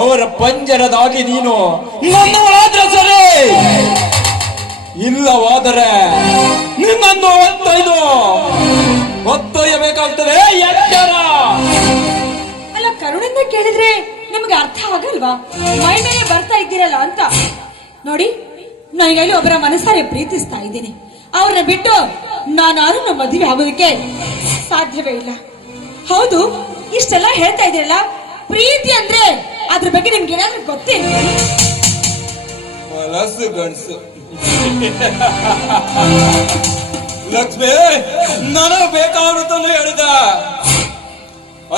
ಅವರ ಪಂಜರದಾಗಿ ನೀನು ನನ್ನವಳಾದ್ರೆ ಸರಿ, ಇಲ್ಲವಾದರೆ ನಿನ್ನನ್ನು ಹೊತ್ತೊಯ್ಯಬೇಕಾಗ್ತದೆ. ಎಚ್ಚರ. ಅಲ್ಲ, ಕರುಣಿಂದ ಕೇಳಿದ್ರೆ ನಿಮ್ಗೆ ಅರ್ಥ ಆಗಲ್ವಾ? ಮೈ ಮೇಲೆ ಬರ್ತಾ ಇದ್ದೀರಲ್ಲ ಅಂತ. ನೋಡಿ, ನನಗಲ್ಲಿ ಒಬ್ಬರ ಮನಸ್ಸಾರೆ ಪ್ರೀತಿಸ್ತಾ ಇದ್ದೀನಿ. ಅವ್ರನ್ನ ಬಿಟ್ಟು ನಾನು ಮದುವೆ ಆಗೋದಕ್ಕೆ ಸಾಧ್ಯವೇ ಇಲ್ಲ. ಹೌದು, ಇಷ್ಟೆಲ್ಲ ಹೇಳ್ತಾ ಇದ್ದೀರಲ್ಲ, ಪ್ರೀತಿ ಅಂದ್ರೆ ಅದ್ರ ಬಗ್ಗೆ ನಿಮ್ಗೆ ಏನಾದ್ರೂ ಗೊತ್ತೇನು? ಮನಸ್ಸು ಗಂಡಸು. ಲಕ್ಷ್ಮಿ, ನನಗೆ ಬೇಕಾಗುತ್ತಂದು ಹೇಳಿದ,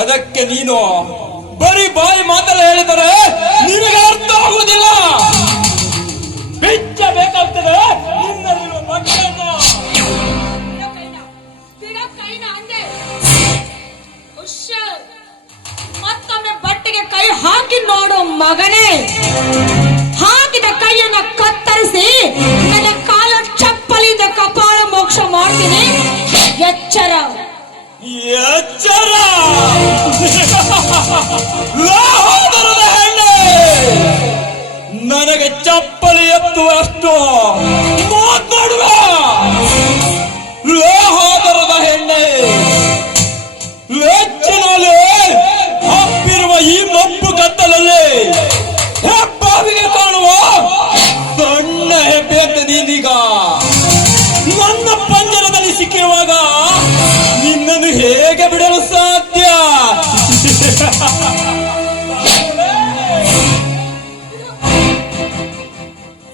ಅದಕ್ಕೆ ನೀನು ಬರೀ ಬಾಯಿ ಮಾತಲ್ಲ ಹೇಳಿದರೆ ನಿನಗೆ ಅರ್ಥ ಆಗುವುದಿಲ್ಲ. ಬಿಚ್ಚ ಬೇಕಾಗ್ತದೆ ನಿನ್ನಲ್ಲಿರುವ ಬಟ್ಟೆಯನ್ನು. ಮತ್ತೊಮ್ಮೆ ಬಟ್ಟೆಗೆ ಕೈ ಹಾಕಿ ನೋಡು ಮಗನೇ. ಹಾಕಿದ ಕೈಯನ್ನ ಕತ್ತರಿಸಿ ನನ್ನ ಕಾಲ ಚಪ್ಪಲಿಂದ ಕಪಾಳ ಮೋಕ್ಷ ಮಾಡ್ತೀನಿ. ಎಚ್ಚರ. ಎಚ್ಚರ. ಹೆಣ್ಣೆ, ನನಗೆ ಚಪ್ಪಲಿ ಎತ್ತುವಷ್ಟು ಮಾತಾಡುವ ಲೋಹೋದರದ ಹೆಣ್ಣೆ. ಲೆಚ್ಚಿನಲ್ಲಿ ಹಬ್ಬಿರುವ ಈ ಮಬ್ಬು ಕತ್ತಲಲ್ಲಿ ಹೆಬ್ಬಾವಿಗೆ ಕಾಣುವ ಸಣ್ಣ ಹೆಬ್ಬೆ ಅಂತ ನೀನೀಗ ನನ್ನ ಪಂಜರದಲ್ಲಿ ಸಿಕ್ಕಿರುವಾಗ ನಿನ್ನನ್ನು ಹೇಗೆ ಬಿಡಲು ಸಾಧ್ಯ?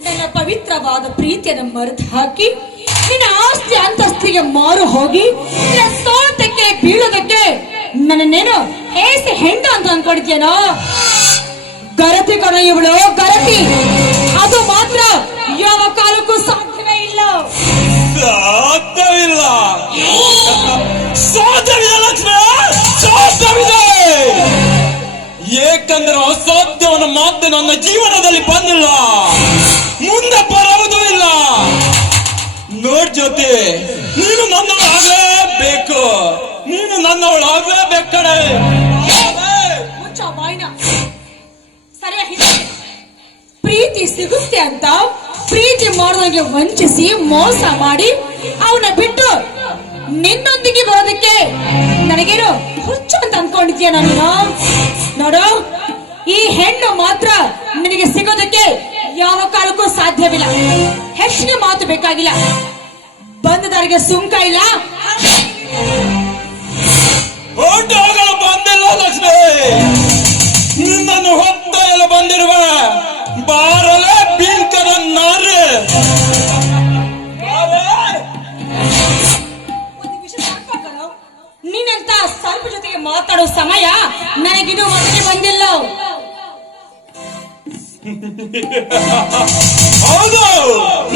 ನನ್ನ ಪವಿತ್ರವಾದ ಪ್ರೀತಿಯನ್ನು ಮರೆತು ಹಾಕಿ ನಿನ್ನ ಆಸ್ತಿ ಅಂತಸ್ತಿಗೆ ಮಾರು ಹೋಗಿ ನಿನ್ನ ಸೋತಕ್ಕೆ ಬೀಳೋದಕ್ಕೆ ನನ್ನೇನು ಏಸಿ ಹೆಂಡ ಅಂತ ಅನ್ಕೊಂಡಿದ್ಯೇನೋ? ಗರತಿ ಕಣ ಇವಳು, ಗರತಿ. ಅದು ಮಾತ್ರ ಯಾವ ಕಾಲಕ್ಕೂ ಸಾಧ್ಯವೇ ಇಲ್ಲ. ಸಾಧ್ಯವಿಲ್ಲ, ಸಾಧ್ಯವಿದೆ ಲಕ್ಷ್ಮಿ, ಸಾಧ್ಯವಿದೆ. ಏಕೆಂದರೆ ಅಸಾಧ್ಯವನ್ನು ಮಾತ್ರ ನನ್ನ ಜೀವನದಲ್ಲಿ ಬಂದಿಲ್ಲ, ಮುಂದೆ ಬರುವುದೂ ಇಲ್ಲ. ನೋಡ್ ಜ್ಯೋತಿ, ನೀನು ನನ್ನವಳಾಗಲೇಬೇಕು, ನೀನು ನನ್ನವಳಾಗಲೇಬೇಕು ಕಣೆ. ಸರಿಯಾಗಿ ಪ್ರೀತಿ ಸಿಗುತ್ತೆ ಅಂತ ಪ್ರೀತಿ ಮಾಡೋದಕ್ಕೆ ವಂಚಿಸಿ ಮೋಸ ಮಾಡಿ ಅವನ ಬಿಟ್ಟು ನಿನ್ನೊಂದಿಗೆ ಬರೋದಕ್ಕೆ ನನಗೇನು ಹುಚ್ಚು ಅಂತ ಅನ್ಕೊಂಡಿದ್ಯಾ? ನಾನು ನೋಡು, ಈ ಹೆಣ್ಣು ಮಾತ್ರ ನಿನಗೆ ಸಿಗೋದಕ್ಕೆ ಯಾವ ಕಾಲಕ್ಕೂ ಸಾಧ್ಯವಿಲ್ಲ. ಹೆಚ್ಚಿನ ಮಾತು ಬೇಕಾಗಿಲ್ಲ, ಬಂದದಾರಿಗೆ ಸುಂಕ ಇಲ್ಲ. ಬಂದಿಲ್ಲ ಲಕ್ಷ್ಮಿ, ನಿನ್ನನ್ನು ಹೊತ್ತೊಯ್ಯಲು ಬಂದಿರುವ ಬಾರಲೆ ಬೀಳ್ಕದ ನಾರೆ. ನೀನಂತ ಸರ್ಪ ಜೊತೆಗೆ ಮಾತಾಡೋ ಸಮಯ ನನಗಿನ್ನೂ ಮನೆಗೆ ಬಂದಿಲ್ಲ. ಹೌದು,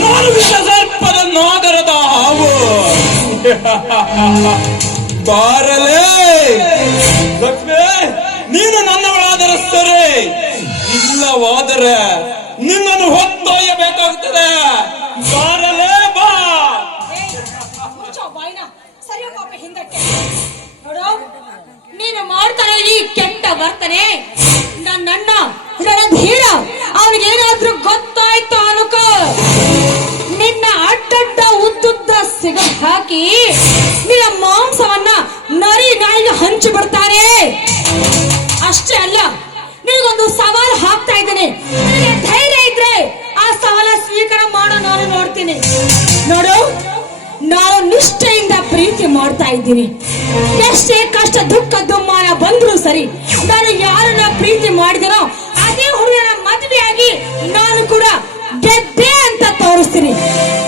ನಾನು ಸರ್ಪದ ನಾಗರದ ಹಾವು. ಬಾರಲೇ ಲಕ್ಷ್ಮಿ, ನೀನು ನನ್ನವಳಾದರೆ ಸರಿ, ಇಲ್ಲವಾದರೆ ನಿನ್ನನ್ನು ಹೊತ್ತೊಯ್ಯಬೇಕಾಗುತ್ತದೆ. ಬಾರಲೇ ಬಾ. ಸರಿಯ ಪಾಪ ಹಿಂದಕ್ಕೆ ನೋಡು, ನೀನು ಮಾಡ್ತಾನೆ ಈ ಕೆಟ್ಟ ವರ್ತನೆ ನನ್ನ ಧೀರ ಅವನಿಗೇನಾದ್ರೂ ಗೊತ್ತಾಯ್ತು ಅನ್ಕೋ, ನಿನ್ನ ಅಡ್ಡಡ್ಡ ಉದ್ದುದ್ದ ಸಿಗ ಹಾಕಿ ನಿನ್ನ ಮಾಂಸವನ್ನ ನರಿ ನಾಯಿಗೆ ಹಂಚಿ ಬಿಡ್ತಾನೆ. ಅಷ್ಟೇ ಅಲ್ಲ, ನಿನಗೊಂದು ಸವಾಲು ಹಾಕ್ತಾ ಇದ್ದೇನೆ. ನಿನಗೆ ಧೈರ್ಯ ಇದ್ರೆ ಆ ಸವಾಲ ಸ್ವೀಕಾರ ಮಾಡೋ ನಾನು ನೋಡ್ತೀನಿ. ನೋಡು, ನಾನು ನಿಷ್ಠೆಯಿಂದ ಪ್ರೀತಿ ಮಾಡ್ತಾ ಇದ್ದೀನಿ. ಎಷ್ಟೇ ಕಷ್ಟ ದುಃಖ ದುಮ್ಮಾನ ಬಂದ್ರು ಸರಿ, ನಾನು ಯಾರನ್ನ ಪ್ರೀತಿ ಮಾಡಿದನೋ ಅದೇ ಹುಡುಗನ ಮದುವೆಯಾಗಿ ನಾನು ಕೂಡ ಗೆದ್ದೆ ಅಂತ ತೋರಿಸ್ತೀನಿ.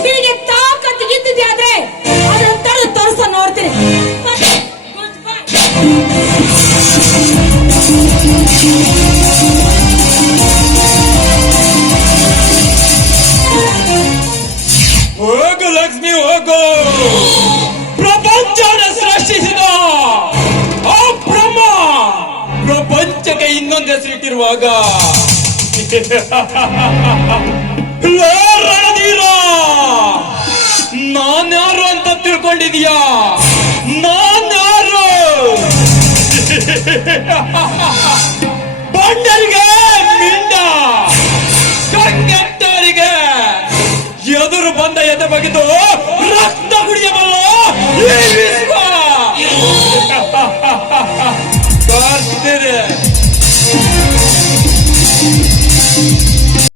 ನಿನಗೆ ತಾಕತ್ತು ಇದ್ದಿದೆ ಆದ್ರೆ ಅದನ್ನ ತಡೆದು ತೋರಿಸ ನೋಡ್ತೀನಿ. ಹೋಗು ಲಕ್ಷ್ಮಿ, ಹೋಗು. ಪ್ರಪಂಚನ ಸೃಷ್ಟಿಸಿದ ಆ ಬ್ರಹ್ಮ ಪ್ರಪಂಚಕ್ಕೆ ಇನ್ನೊಂದು ಹೆಸರಿಟ್ಟಿರುವಾಗ ರಣಧೀರ, ನಾನ್ಯಾರು ಅಂತ ತಿಳ್ಕೊಂಡಿದೀಯಾ? ನಾನ್ಯಾರು? ಬಂಡರಿಗೆ ಬಗೆದು ರಕ್ತ ಕುಡಿಯಬಲ್ಲ ಈ ವಿಶ್ವ. ತೋರಿಸ್ತೀನಿ.